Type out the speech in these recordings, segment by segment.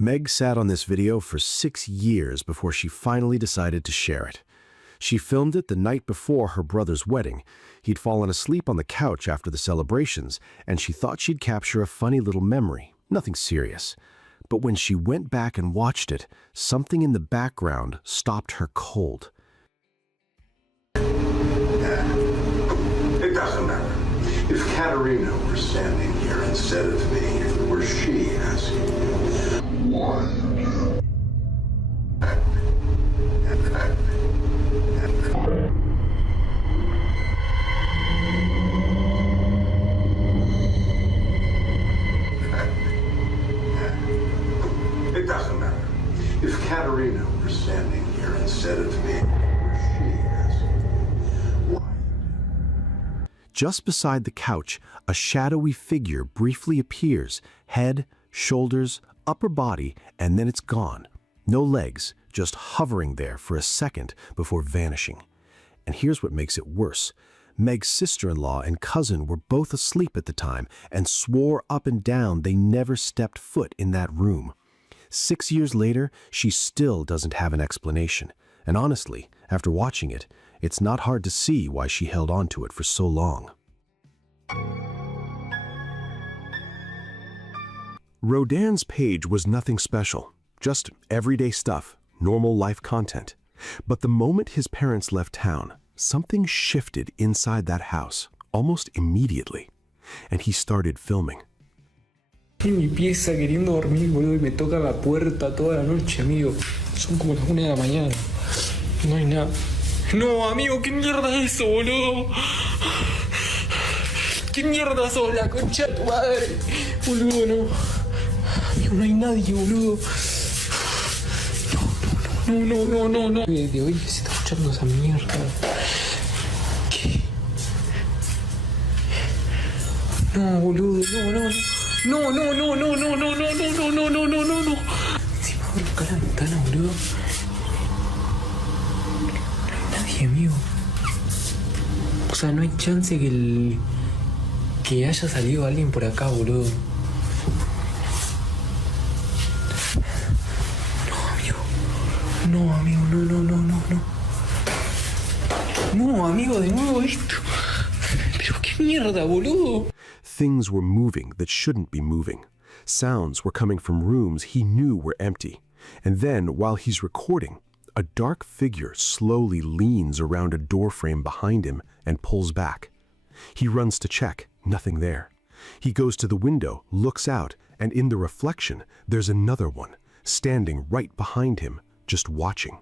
Meg sat on this video for 6 years before she finally decided to share it. She filmed it the night before her brother's wedding. He'd fallen asleep on the couch after the celebrations, and she thought she'd capture a funny little memory, nothing serious. But when she went back and watched it, something in the background stopped her cold. It doesn't matter. If Katerina were standing here instead of me, if it were she asking you, why you It doesn't matter. If Katerina were standing here instead of me, if it were she asking you, why? Just beside the couch, a shadowy figure briefly appears, head, shoulders, upper body, and then it's gone. No legs, just hovering there for a second before vanishing. And here's what makes it worse. Meg's sister-in-law and cousin were both asleep at the time and swore up and down they never stepped foot in that room. 6 years later, she still doesn't have an explanation. And honestly, after watching it, it's not hard to see why she held on to it for so long. Rodin's page was nothing special, just everyday stuff, normal life content. But the moment his parents left town, something shifted inside that house, almost immediately, and he started filming. En mi pieza queriendo dormir, boludo, y me toca la puerta toda la noche, amigo. Son como las 1 de la mañana. No hay nada. No, amigo, ¿qué mierda es eso, boludo? ¿Qué mierda sos, la concha de tu madre? Boludo, no. Amigo, no hay nadie, boludo. No. De hoy se está escuchando esa mierda. ¿Qué? No, boludo, no. No. Encima abro acá la ventana, boludo. No hay nadie, amigo. O sea, no hay chance que haya salido alguien por acá, boludo. No, amigo, no. No, amigo, de nuevo esto. Pero qué mierda, boludo. Things were moving that shouldn't be moving. Sounds were coming from rooms he knew were empty. And then, while he's recording, a dark figure slowly leans around a doorframe behind him and pulls back. He runs to check, nothing there. He goes to the window, looks out, and in the reflection, there's another one, standing right behind him, just watching.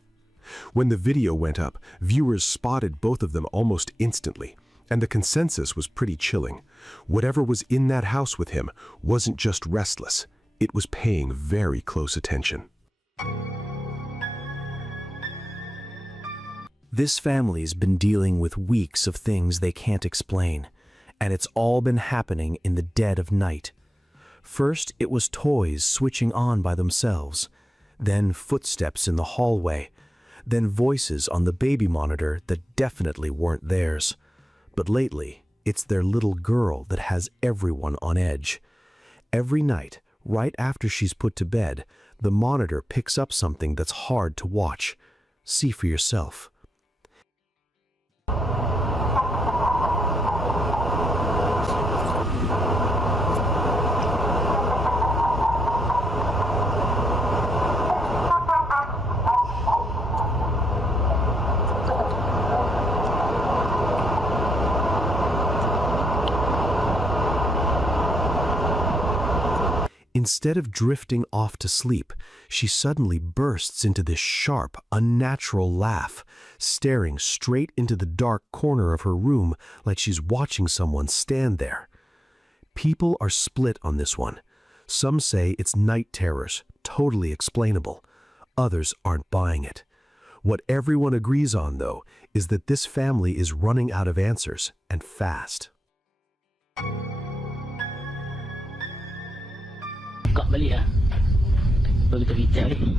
When the video went up, viewers spotted both of them almost instantly. And the consensus was pretty chilling. Whatever was in that house with him wasn't just restless, it was paying very close attention. This family's been dealing with weeks of things they can't explain, and it's all been happening in the dead of night. First, it was toys switching on by themselves, then footsteps in the hallway, then voices on the baby monitor that definitely weren't theirs. But lately, it's their little girl that has everyone on edge. Every night, right after she's put to bed, the monitor picks up something that's hard to watch. See for yourself. Instead of drifting off to sleep, she suddenly bursts into this sharp, unnatural laugh, staring straight into the dark corner of her room like she's watching someone stand there. People are split on this one. Some say it's night terrors, totally explainable. Others aren't buying it. What everyone agrees on, though, is that this family is running out of answers, and fast. Buka balik lah. Baru kita bincang ni.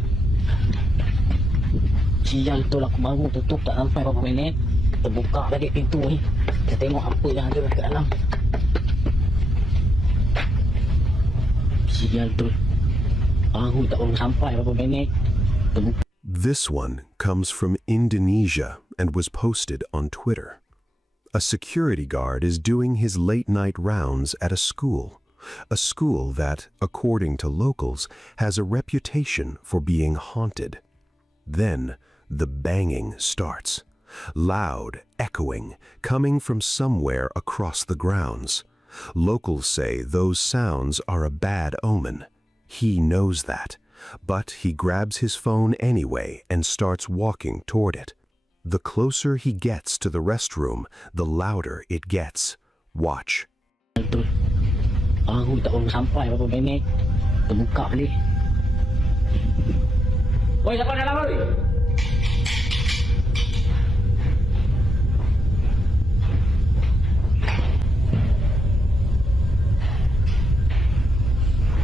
Sial betul aku baru tutup tak sampai berapa minit. Kita buka balik pintu ni. Kita tengok apa yang ada kat dalam. Sial betul. Aku tak boleh sampai berapa minit. This one comes from Indonesia and was posted on Twitter. A security guard is doing his late-night rounds at a school that, according to locals, has a reputation for being haunted. Then, the banging starts, loud, echoing, coming from somewhere across the grounds. Locals say those sounds are a bad omen. He knows that, but he grabs his phone anyway and starts walking toward it. The closer he gets to the restroom, the louder it gets. Watch. Aku tak boleh sampai berapa minit. Terbuka balik. Oi, siapa dalam oi?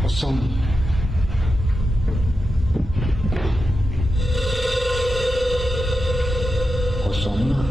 Kosong. Kosong lah.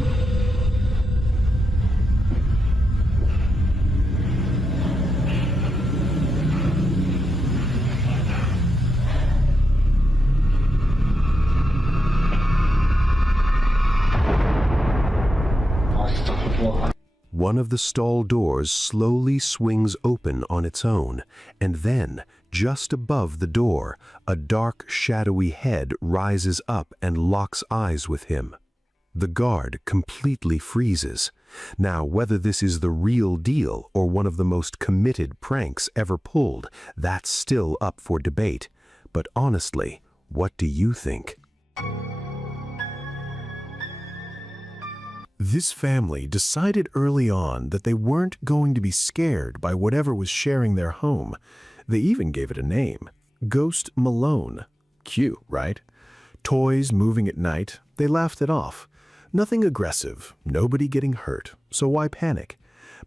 One of the stall doors slowly swings open on its own, and then, just above the door, a dark, shadowy head rises up and locks eyes with him. The guard completely freezes. Now, whether this is the real deal or one of the most committed pranks ever pulled, that's still up for debate. But honestly, what do you think? This family decided early on that they weren't going to be scared by whatever was sharing their home. They even gave it a name, Ghost Malone. Cute, right? Toys moving at night, they laughed it off. Nothing aggressive, nobody getting hurt, so why panic?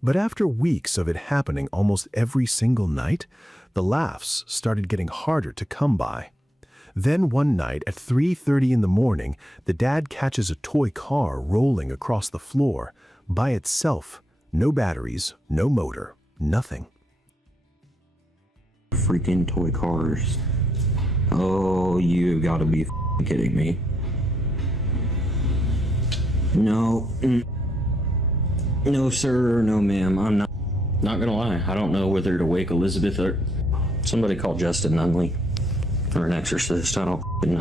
But after weeks of it happening almost every single night, the laughs started getting harder to come by. Then one night at 3:30 in the morning, the dad catches a toy car rolling across the floor, by itself. No batteries, no motor, nothing. Freaking toy cars. Oh, you've got to be kidding me. No. No, sir. No, ma'am. I'm not gonna lie. I don't know whether to wake Elizabeth or somebody call Justin Nunley or an exorcist. I don't know.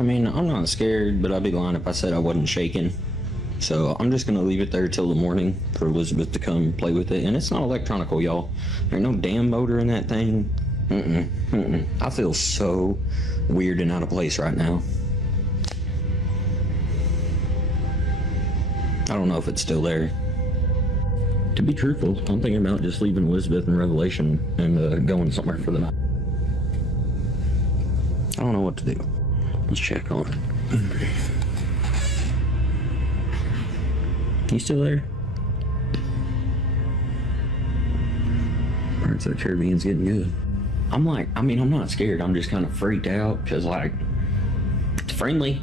I mean, I'm not scared, but I'd be lying if I said I wasn't shaking. So I'm just gonna leave it there till the morning for Elizabeth to come play with it. And it's not electronical, y'all. There's no damn motor in that thing. I feel so weird and out of place right now. I don't know if it's still there. To be truthful, I'm thinking about just leaving Elizabeth in Revelation and going somewhere for the night. I don't know what to do. Let's check on it. You still there? Pirates of the Caribbean's getting good. I'm not scared. I'm just kind of freaked out because, like, it's friendly.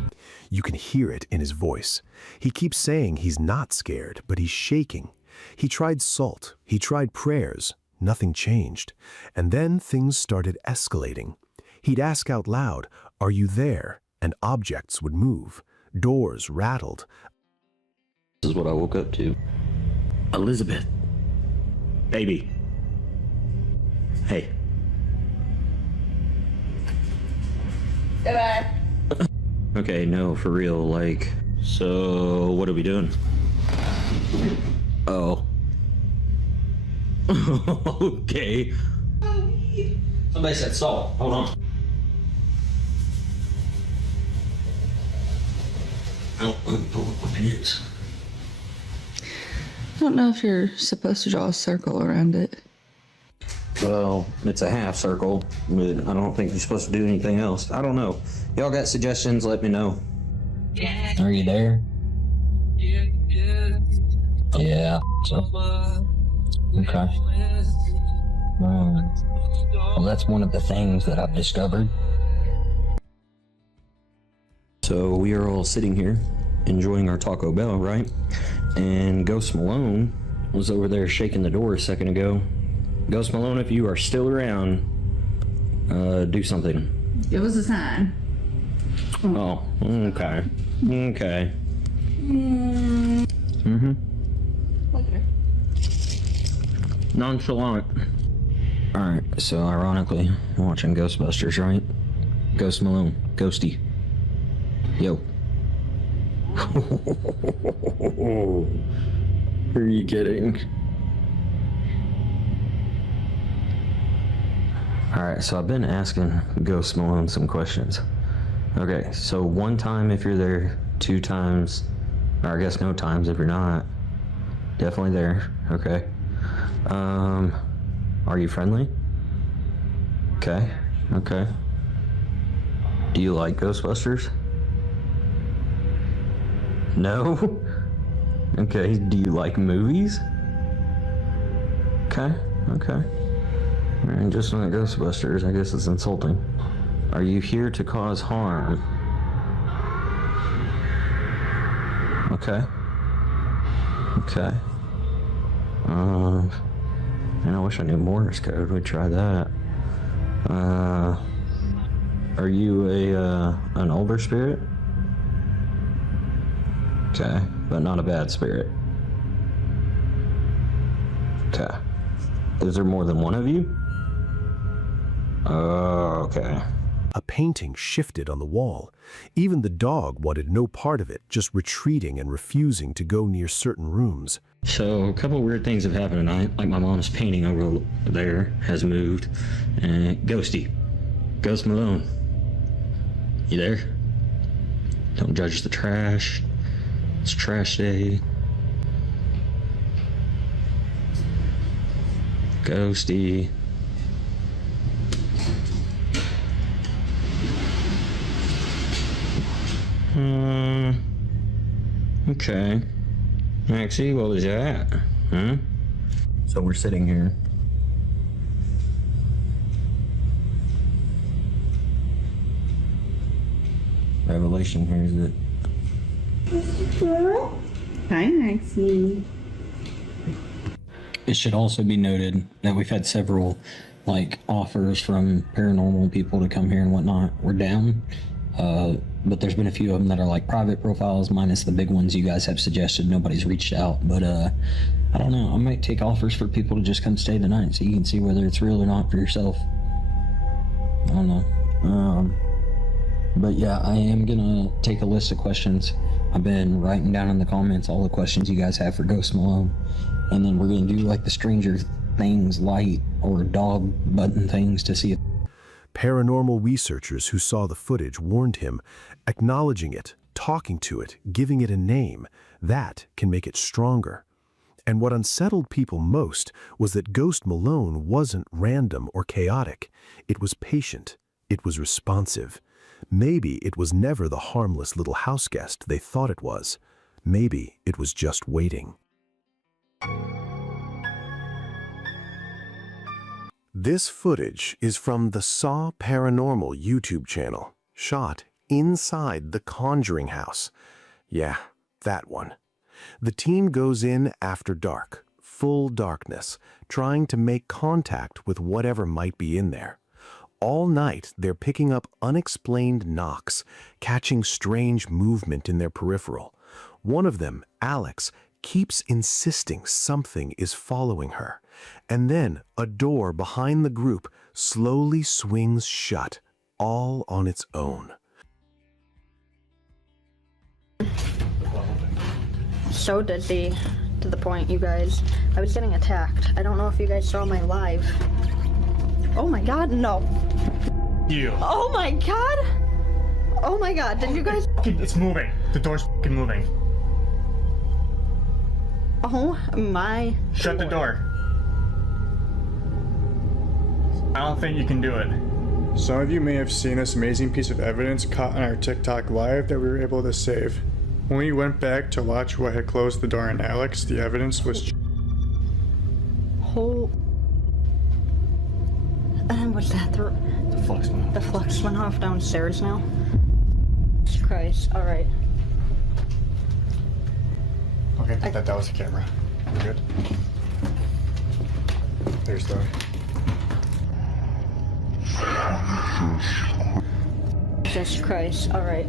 You can hear it in his voice. He keeps saying he's not scared, but he's shaking. He tried salt. He tried prayers. Nothing changed. And then things started escalating. He'd ask out loud, "Are you there?" And objects would move. Doors rattled. This is what I woke up to. Elizabeth. Baby. Hey. Okay, no, for real, like, so what are we doing? Oh. Okay. Somebody said salt. Hold on. I don't know what it is. I don't know if you're supposed to draw a circle around it. Well, it's a half circle, but I don't think you're supposed to do anything else. I don't know. Y'all got suggestions, let me know. Are you there? Yeah. So. Okay. Well, that's one of the things that I've discovered. So we are all sitting here, enjoying our Taco Bell, right? And Ghost Malone was over there shaking the door a second ago. Ghost Malone, if you are still around, Do something. Give us a sign. Oh, okay. Okay. Mm-hmm. Look at her. Nonchalant. Alright, so ironically, I'm watching Ghostbusters, right? Ghost Malone. Ghosty. Yo. Are you kidding? Alright, so I've been asking Ghost Malone some questions. Okay, so 1 time if you're there, 2 times, or I guess no times if you're not. Definitely there, okay. Are you friendly? Okay, okay. Do you like Ghostbusters? No? Okay, do you like movies? Okay, okay. And just like Ghostbusters, I guess it's insulting. Are you here to cause harm? Okay. Okay. And I wish I knew Morse code. We'd try that. Are you an older spirit? Okay, but not a bad spirit. Okay. Is there more than one of you? Oh, okay. A painting shifted on the wall. Even the dog wanted no part of it, just retreating and refusing to go near certain rooms. So a couple weird things have happened tonight. Like my mom's painting over there has moved. And Ghosty. Ghost Malone. You there? Don't judge the trash. It's trash day. Ghosty. Okay. Maxie, what was that? Huh? So we're sitting here. Revelation here is that Hi, Maxie. it should also be noted that we've had several offers from paranormal people to come here and whatnot. We're down. But there's been a few of them that are private profiles, minus the big ones you guys have suggested. Nobody's reached out, but I don't know. I might take offers for people to just come stay the night so you can see whether it's real or not for yourself. I don't know. But yeah, I am gonna take a list of questions. I've been writing down in the comments all the questions you guys have for Ghost Malone, and then we're gonna do the Stranger Things light or dog button things to see if Paranormal researchers who saw the footage warned him, acknowledging it, talking to it, giving it a name, that can make it stronger. And what unsettled people most was that Ghost Malone wasn't random or chaotic. It was patient. It was responsive. Maybe it was never the harmless little house guest they thought it was. Maybe it was just waiting. This footage is from the Saw Paranormal YouTube channel, shot inside the Conjuring house. Yeah, that one. The team goes in after dark, full darkness, trying to make contact with whatever might be in there. All night, they're picking up unexplained knocks, catching strange movement in their peripheral. One of them, Alex, keeps insisting something is following her. And then a door behind the group slowly swings shut, all on its own. So dizzy to the point, you guys. I was getting attacked. I don't know if you guys saw my live. Oh my god, no. You. Oh my god! Oh my god, did you guys? It's moving. The door's fucking moving. Oh my. Shut the door. I don't think you can do it. Some of you may have seen this amazing piece of evidence caught on our TikTok live that we were able to save. When we went back to watch what had closed the door on Alex, the evidence was Oh. And what's that? The flux went off. The flux went off downstairs now. Jesus Christ. Alright. okay. That was the camera. We're good. There's the. Jesus Christ. All right.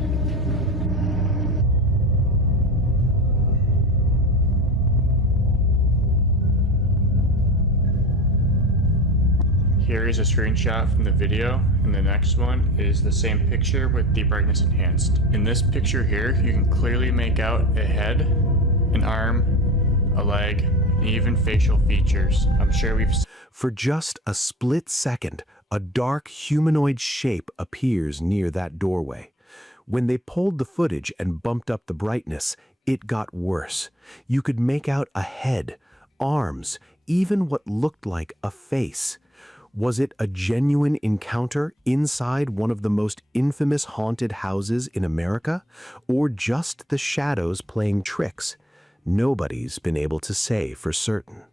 Here is a screenshot from the video, and the next one is the same picture with the brightness enhanced. In this picture here, you can clearly make out a head, an arm, a leg, and even facial features. I'm sure we've For just a split second, a dark humanoid shape appears near that doorway. When they pulled the footage and bumped up the brightness, it got worse. You could make out a head, arms, even what looked like a face. Was it a genuine encounter inside one of the most infamous haunted houses in America, or just the shadows playing tricks? Nobody's been able to say for certain.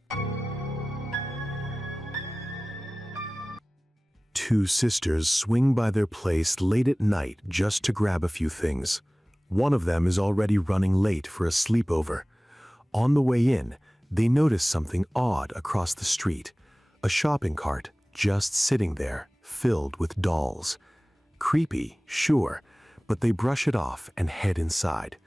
Two sisters swing by their place late at night just to grab a few things. One of them is already running late for a sleepover. On the way in, they notice something odd across the street. A shopping cart just sitting there, filled with dolls. Creepy, sure, but they brush it off and head inside.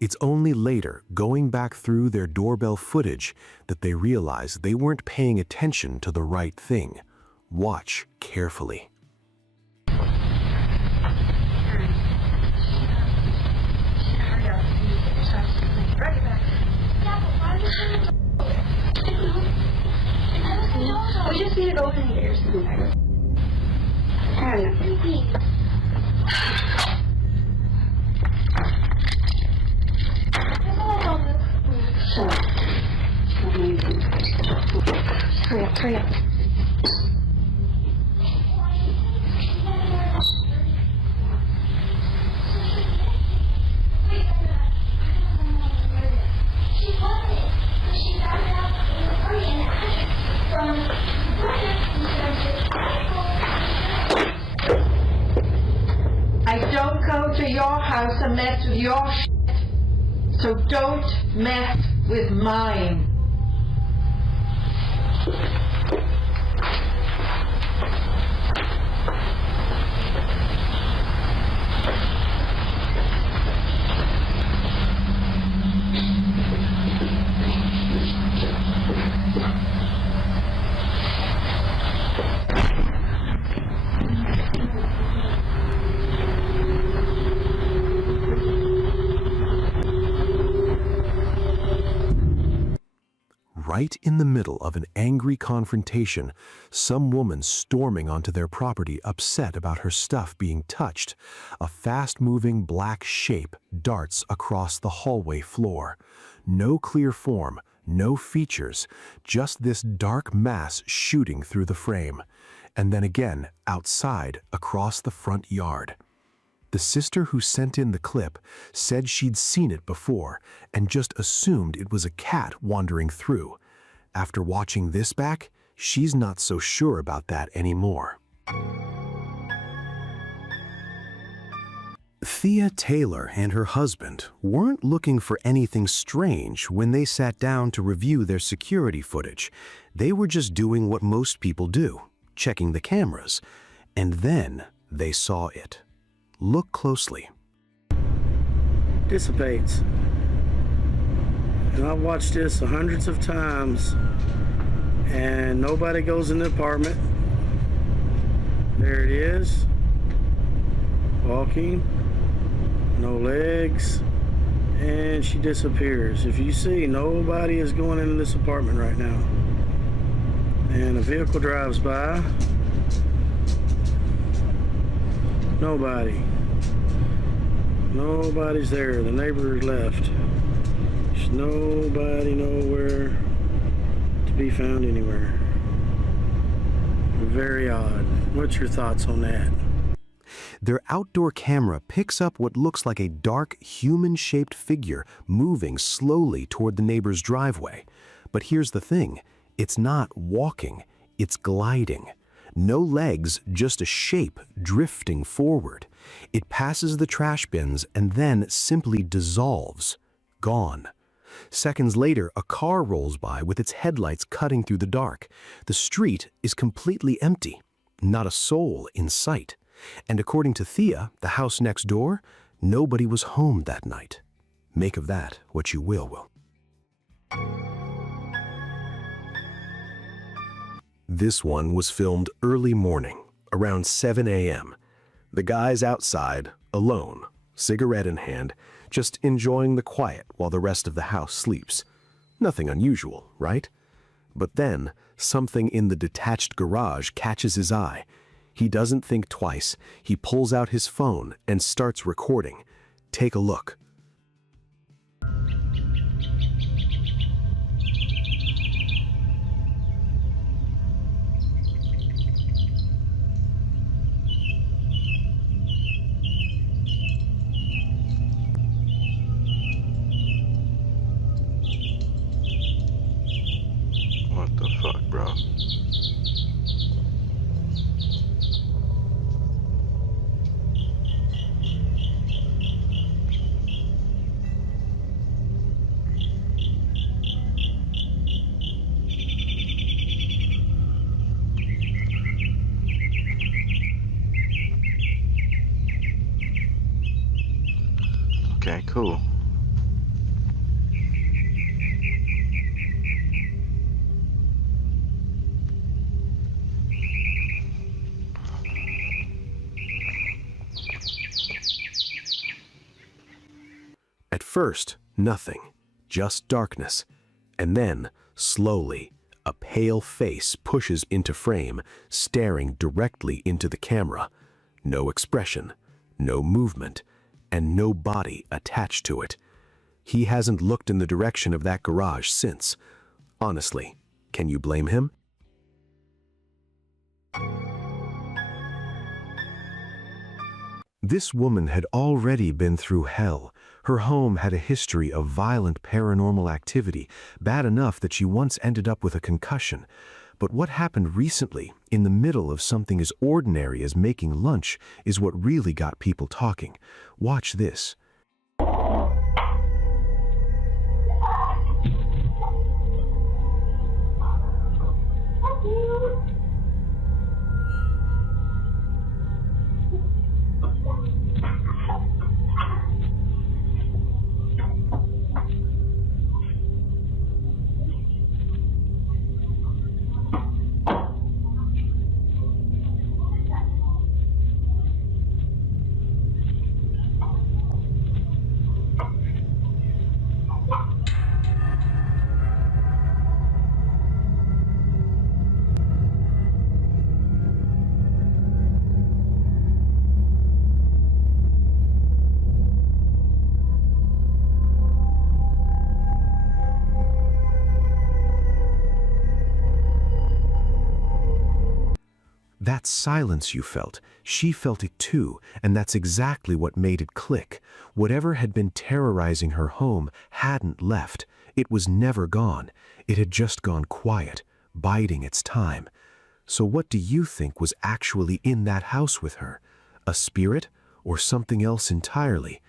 It's only later, going back through their doorbell footage, that they realize they weren't paying attention to the right thing. Watch carefully. We just need to go in here. Hurry up. I don't go to your house and mess with your shit, so don't mess with mine. Right in the middle of an angry confrontation, some woman storming onto their property upset about her stuff being touched, a fast-moving black shape darts across the hallway floor. No clear form, no features, just this dark mass shooting through the frame. And then again, outside, across the front yard. The sister who sent in the clip said she'd seen it before and just assumed it was a cat wandering through. After watching this back, she's not so sure about that anymore. Thea Taylor and her husband weren't looking for anything strange when they sat down to review their security footage. They were just doing what most people do, checking the cameras. And then they saw it. Look closely. Dissipates. And I've watched this hundreds of times, and nobody goes in the apartment. There it is, walking, no legs, and she disappears. If you see, nobody is going into this apartment right now. And a vehicle drives by. Nobody. Nobody's there. The neighbor left. There's nobody nowhere to be found anywhere. Very odd. What's your thoughts on that? Their outdoor camera picks up what looks like a dark, human-shaped figure moving slowly toward the neighbor's driveway. But here's the thing. It's not walking. It's gliding. No legs, just a shape drifting forward. It passes the trash bins and then simply dissolves. Gone. Seconds later, a car rolls by with its headlights cutting through the dark. The street is completely empty. Not a soul in sight. And according to Thea, the house next door, nobody was home that night. Make of that what you will. This one was filmed early morning, around 7 a.m. The guy's outside, alone, cigarette in hand, just enjoying the quiet while the rest of the house sleeps. Nothing unusual, right? But then, something in the detached garage catches his eye. He doesn't think twice. He pulls out his phone and starts recording. Take a look. What the fuck, bro? Okay, cool. At first, nothing, just darkness. And then, slowly, a pale face pushes into frame, staring directly into the camera. No expression, no movement, and no body attached to it. He hasn't looked in the direction of that garage since. Honestly, can you blame him? This woman had already been through hell. Her home had a history of violent paranormal activity, bad enough that she once ended up with a concussion. But what happened recently, in the middle of something as ordinary as making lunch, is what really got people talking. Watch this. That silence you felt, she felt it too, and that's exactly what made it click. Whatever had been terrorizing her home hadn't left. It was never gone. It had just gone quiet, biding its time. So what do you think was actually in that house with her? A spirit or something else entirely?